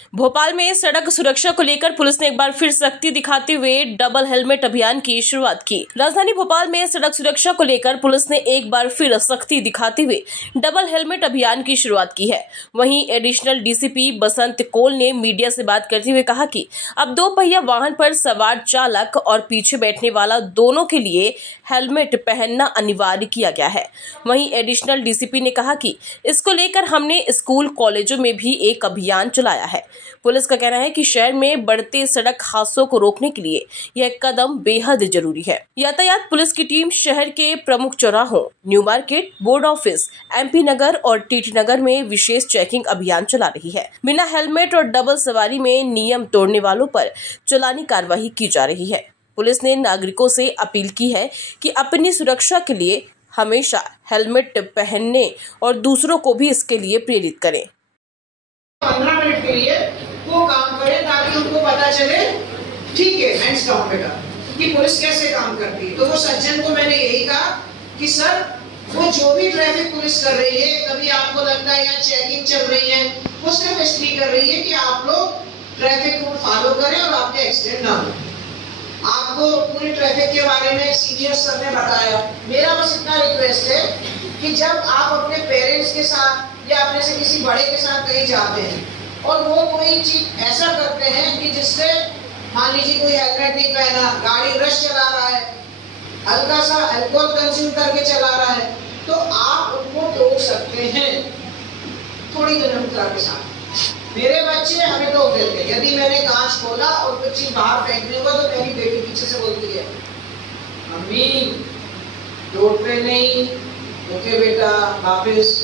भोपाल में सड़क सुरक्षा को लेकर पुलिस ने एक बार फिर सख्ती दिखाते हुए डबल हेलमेट अभियान की शुरुआत की। राजधानी भोपाल में सड़क सुरक्षा को लेकर पुलिस ने एक बार फिर सख्ती दिखाते हुए डबल हेलमेट अभियान की शुरुआत की है। वहीं एडिशनल डीसीपी बसंत कोल ने मीडिया से बात करते हुए कहा कि अब 2 पहिया वाहन पर सवार चालक और पीछे बैठने वाला दोनों के लिए हेलमेट पहनना अनिवार्य किया गया है। वहीं एडिशनल डीसीपी ने कहा कि इसको लेकर हमने स्कूल कॉलेजों में भी एक अभियान चलाया है। पुलिस का कहना है कि शहर में बढ़ते सड़क हादसों को रोकने के लिए यह कदम बेहद जरूरी है। यातायात पुलिस की टीम शहर के प्रमुख चौराहों, new market, board office, MP Nagar और टीटी नगर में विशेष चेकिंग अभियान चला रही है। बिना हेलमेट और डबल सवारी में नियम तोड़ने वालों पर चालानी कार्रवाई की जा रही है। पुलिस ने नागरिकों से अपील की है कि अपनी सुरक्षा के लिए हमेशा हेलमेट पहनने और दूसरों को भी इसके लिए प्रेरित करें। 15 मिनट के लिए वो काम करें ताकि उनको पता चले, ठीक है, हैंड्स डाउन बेटा, कि पुलिस कैसे काम करती है। तो वो सज्जन को मैंने यही कहा कि सर, वो जो भी ट्रैफिक पुलिस कर रही है, कभी आपको लगता है यहाँ चेकिंग चल रही है, वो सिर्फ इसलिए कर रही है कि आप लोग ट्रैफिक रूल फॉलो करें और आपके एक्सीडेंट ना हो। आपको पूरी ट्रैफिक के बारे में सीनियर सर ने बताया। मेरा बस इतना रिक्वेस्ट है कि जब आप अपने पेरेंट्स के साथ या अपने से किसी बड़े के साथ कहीं जाते हैं और वो कोई चीज ऐसा करते हैं कि जिससे मान लीजिए कोई हेलमेट नहीं पहना, गाड़ी रश चला रहा है, हल्का सा अल्कोहल कंज्यूम करके चला रहा है, तो आप उनको रोक सकते हैं थोड़ी विनम्रता के साथ। मेरे बच्चे हमें रोक देते हैं। यदि मैंने कांच खोला और कुछ चीज बाहर फेंकनी होगा तो मेरी बेटी पीछे से बोलती है, मम्मी रोड पे नहीं, ओके बेटा, वापिस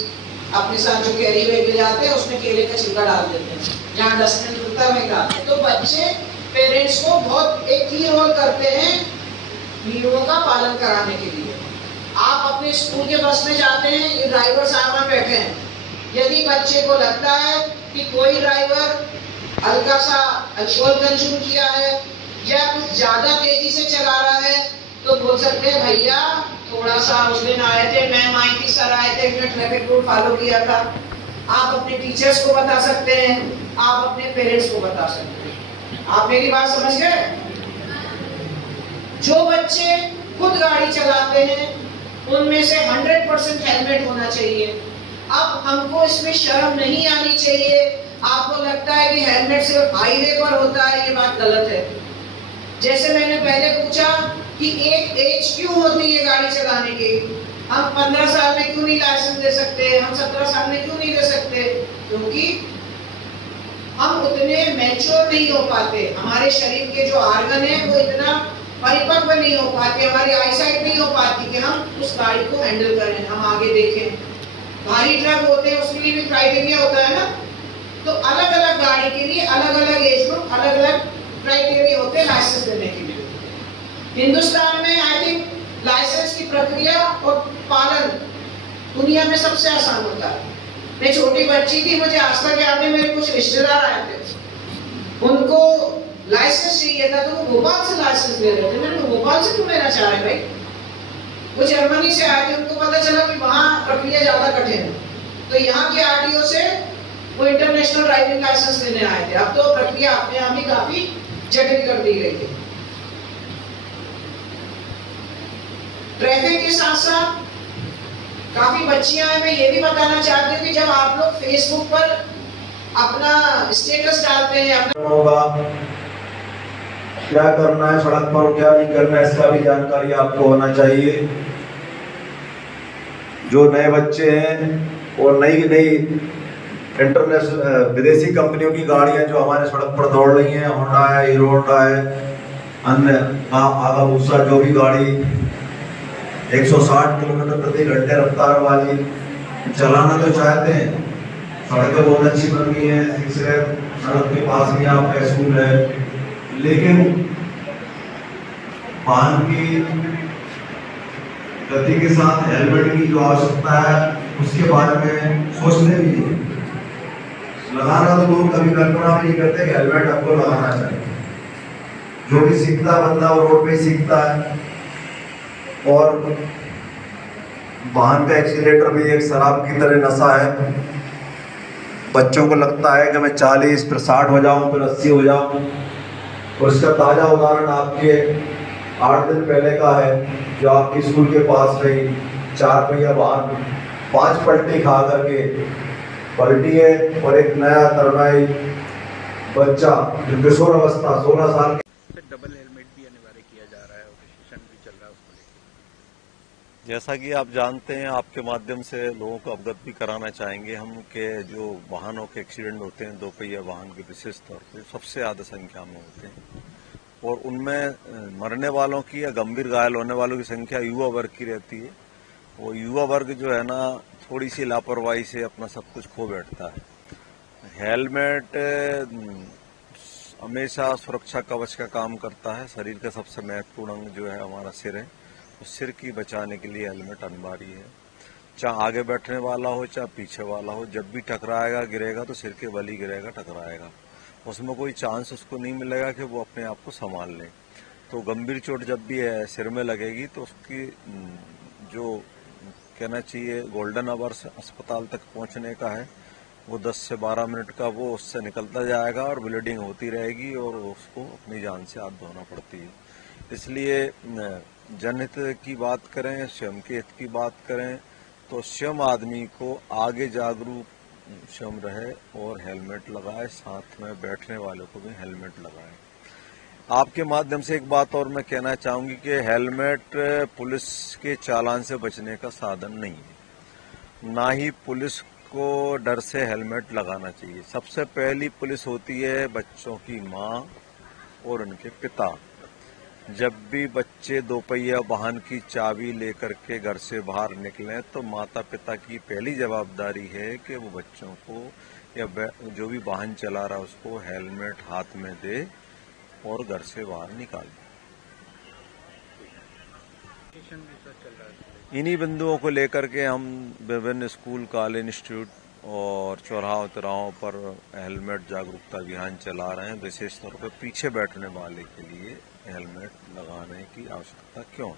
अपने साथ जो कैरी बैग ले जाते हैं उसमें केले का छिलका डाल देते हैं, जहाँ डस्टबिन खुलता है वहीं डालते हैं। तो बच्चे पेरेंट्स को बहुत एक की रोल करते हैं नियमों का पालन कराने के लिए। आप अपने स्कूल के बस में जाते हैं, ये ड्राइवर साहब बैठे हैं, यदि बच्चे को लगता है कि कोई ड्राइवर हल्का सा अल्कोहल कंज्यूम किया है या कुछ ज्यादा तेजी से चला रहा है, तो बोल सकते हैं भैया थोड़ा सा उस दिन आए थे, मैम आई थी, सर आए थे, हमने ट्रैफिक रूल फॉलो किया था। आप अपने टीचर्स को बता सकते हैं, आप अपने पेरेंट्स को बता सकते हैं। आप मेरी बात समझ गए? जो बच्चे खुद गाड़ी चलाते हैं उनमें से 100% हेलमेट होना चाहिए। अब हमको इसमें शर्म नहीं आनी चाहिए। आपको लगता है कि हेलमेट सिर्फ हाईवे पर होता है, ये बात गलत है। जैसे मैंने पहले पूछा कि एक एज क्यों होती है गाड़ी चलाने की, हम 15 साल में क्यों नहीं लाइसेंस दे सकते, हम 17 साल में क्यों नहीं दे सकते? क्योंकि हम उतने मैच्योर नहीं हो पाते, हमारे शरीर के जो ऑर्गन है वो इतना परिपक्व नहीं हो पाते, हमारी आईसाइट नहीं हो पाती कि हम उस गाड़ी को हैंडल करें, हम आगे देखें। भारी ट्रक होते हैं उसके लिए भी क्राइटेरिया होता है ना, तो अलग अलग गाड़ी के लिए अलग अलग एज ग्रुप, अलग अलग क्राइटेरिया होते हैं लाइसेंस देने के लिए। हिंदुस्तान में आई थिंक लाइसेंस की प्रक्रिया और पालन दुनिया में सबसे आसान होता है। मैं छोटी बच्ची थी, मुझे आज तक याद है, मेरे कुछ रिश्तेदार आए थे, उनको लाइसेंस चाहिए था, तो वो भोपाल से लाइसेंस ले रहे थे। मैंने भोपाल से क्यों लेना चाह रहे भाई? वो जर्मनी से आए थे, उनको पता चला कि वहाँ प्रक्रिया ज्यादा कठिन है, तो यहाँ के आरटीओ से वो इंटरनेशनल ड्राइविंग लाइसेंस लेने आए थे। अब तो प्रक्रिया अपने आप ही काफी जटिल कर दी गई है। ट्रैफिक के साथ साथ काफी बच्चियां हैं, मैं ये भी बताना चाहती हूँ कि जब आप लोग फेसबुक पर अपना स्टेटस डालते हैं, क्या करना है सड़क पर, क्या नहीं करना है, इसका भी जानकारी आपको होना चाहिए। जो नए बच्चे हैं और नई इंटरनेशनल विदेशी कंपनियों की गाड़ियां जो हमारे सड़क पर दौड़ रही हैं, होंडा है, हीरो होंडा है, अन्य हायाबुसा, जो भी गाड़ी 160 किलोमीटर प्रति घंटे रफ्तार वाली चलाना तो चाहते हैं। सड़कें बहुत अच्छी बन गई हैं, सड़क के पास में आपका स्कूल है, लेकिन वाहन की गति के साथ हेलमेट की जो आवश्यकता है उसके बारे में सोचते भी नहीं। लगाना तो लोग कभी कल्पना भी नहीं करते कि हेलमेट आपको लगाना चाहिए। जो भी सीखता बंदा वो रोड पे सीखता है, और वाहन का एक्सीलेटर भी एक शराब की तरह नशा है। बच्चों को लगता है कि मैं 40 फिर 60 हो जाऊं फिर 80 हो जाऊं। और इसका ताज़ा उदाहरण आपके 8 दिन पहले का है, जो आपकी स्कूल के पास रही 4 पहिया वाहन 5 पलटी खा करके पलटी है, और एक नया तरमाई बच्चा जो किशोर अवस्था 16 साल डबल हेलमेट भी अनिवार्य किया जा रहा है और सेशन भी चल रहा है उसको लेकर। जैसा कि आप जानते हैं, आपके माध्यम से लोगों को अवगत भी कराना चाहेंगे हम कि जो वाहनों के एक्सीडेंट होते हैं 2 पहिया वाहन के विशेष तौर पर सबसे ज्यादा संख्या में होते हैं, और उनमें मरने वालों की या गंभीर घायल होने वालों की संख्या युवा वर्ग की रहती है। वो युवा वर्ग जो है ना, थोड़ी सी लापरवाही से अपना सब कुछ खो बैठता है। हेलमेट हमेशा सुरक्षा कवच का काम करता है। शरीर का सबसे महत्वपूर्ण अंग जो है हमारा सिर है, उस सिर की बचाने के लिए हेलमेट अनिवार्य है। चाहे आगे बैठने वाला हो चाहे पीछे वाला हो, जब भी टकराएगा गिरेगा तो सिर के बल ही गिरेगा, टकराएगा। उसमें कोई चांस उसको नहीं मिलेगा कि वो अपने आप को संभाल ले। तो गंभीर चोट जब भी है सिर में लगेगी तो उसकी जो कहना चाहिए गोल्डन आवर्स अस्पताल तक पहुंचने का है, वो 10 से 12 मिनट का वो उससे निकलता जाएगा और ब्लीडिंग होती रहेगी और उसको अपनी जान से हाथ धोना पड़ती है। इसलिए जनहित की बात करें, स्वयं के हित की बात करें, तो स्वयं आदमी को आगे जागरूक स्वयं रहे और हेलमेट लगाए, साथ में बैठने वालों को भी हेलमेट लगाए। आपके माध्यम से एक बात और मैं कहना चाहूंगी कि हेलमेट पुलिस के चालान से बचने का साधन नहीं है, ना ही पुलिस को डर से हेलमेट लगाना चाहिए। सबसे पहली पुलिस होती है बच्चों की माँ और उनके पिता। जब भी बच्चे 2 पहिया वाहन की चाबी लेकर के घर से बाहर निकलें तो माता पिता की पहली जवाबदारी है कि वो बच्चों को या जो भी वाहन चला रहा है उसको हेलमेट हाथ में दे और घर से बाहर निकाल दे। इन्हीं बिंदुओं को लेकर के हम विभिन्न स्कूल, कॉलेज, इंस्टीट्यूट और चौराहों पर हेलमेट जागरूकता अभियान चला रहे हैं। विशेष तौर पर पीछे बैठने वाले के लिए हेलमेट लगाने की आवश्यकता क्यों है।